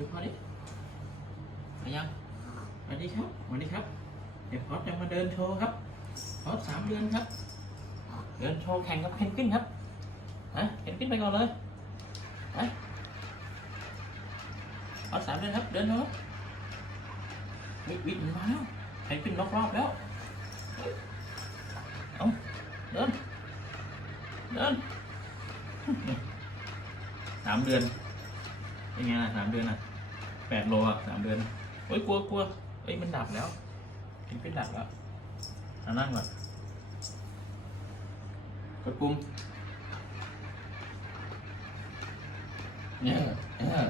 ดูพอดิไปยังสวัสดีครับสวัสดีครับ เดี๋ยวพอสจะมาเดินโชว์ครับพอสสามเดือนครับ เดินโชว์แข่งกับเพนกวินครับนะเพนกวินไปก่อนเลยนะพอสสามเดือนครับ เดินโชว์วิวิมันมาแล้วเพนกวินล็อกรอบแล้วเอาเดิน เดินสามเดือนเป็นไงล่ะสามเดือนอะ แปดโลอะสามเดือนเฮ้ยกลัวกลัวเอ้ยมันดับแล้วถึงเป็นดับแล้วเอานั่งก่อนกดปุ่มเนี่ยเออ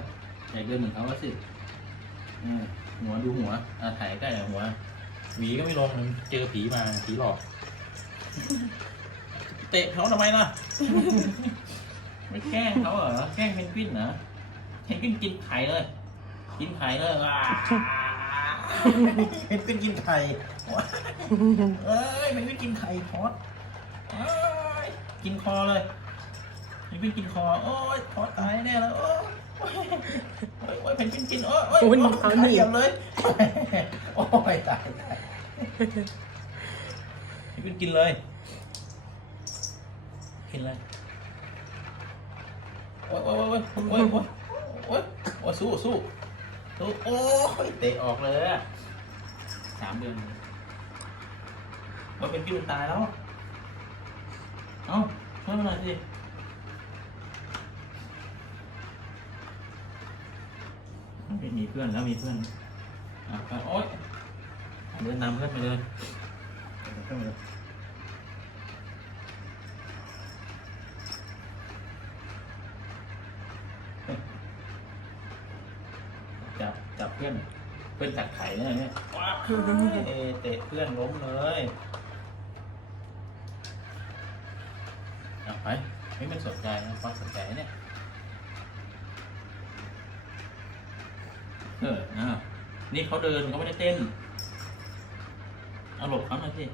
ใหญ่เกินเหมือนเขาสิเออหัวดูหัวอะถ่ายใกล้หน่อยหัว หวีก็ไม่ลงมันเจอผีมาผีหลอก เตะเขาทำไมล่ะ ไม่แกล้งเขาเหรอ แกล้งเพนกวินเหรอเพนกวินกินไข่เลย กินไข่เลยว้าเพนกวินกินไข่เอ้ยเพนกวินกินไข่พอดกินคอเลยเพนกวินกินคอโอ้ยพอดตายแน่เลยโอ้ยโอ้ยโอ้ยโอ้ยเพนกวินกินโอ้ยโอ้ยโอ้ยโอ้ยเหนียับเลยโอ้ยตายตายเพนกวินกินเลยกินเลยโอ้ยโอ้ยโอ้ยโอ้ยโอ้ยโอ้ยโอ้สู้ สู้โอ้ยเตะออกเลยอะสามเดือนว่าเป็นพี่มันตายแล้ว เอ้าช่วยมาหน่อยสิไม่มีเพื่อนแล้วมีเพื่อนอะไปโอ๊ยเดินนำเพื่อนไปเลยเดินนำเพื่อนไปเลย จับจับเพื่อนเพื่อนจัดไข่เลยเนี่ยว้าวเอ้เตะเพื่อนล้มเลยเอาไปไม่มันสนใจนะฟังสนใจเนี่ยเอออ่านี่เขาเดินเขาไม่ได้เต้นเอาหลบเขาหน่อยสิ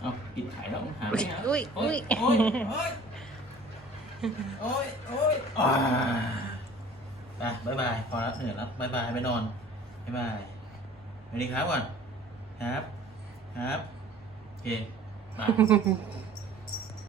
เอาปิดไข่แล้วหาไม่หาอุ้ยโอ้อุ้ยยโอ้ยโอ้ยโอ้ยโอ้ยอ่าไปบายบายพอแล้วเหนื่อยแล้วบายบายไปนอน บายบายสวัสดีครับก่อน ครับ ครับ โอเคบาย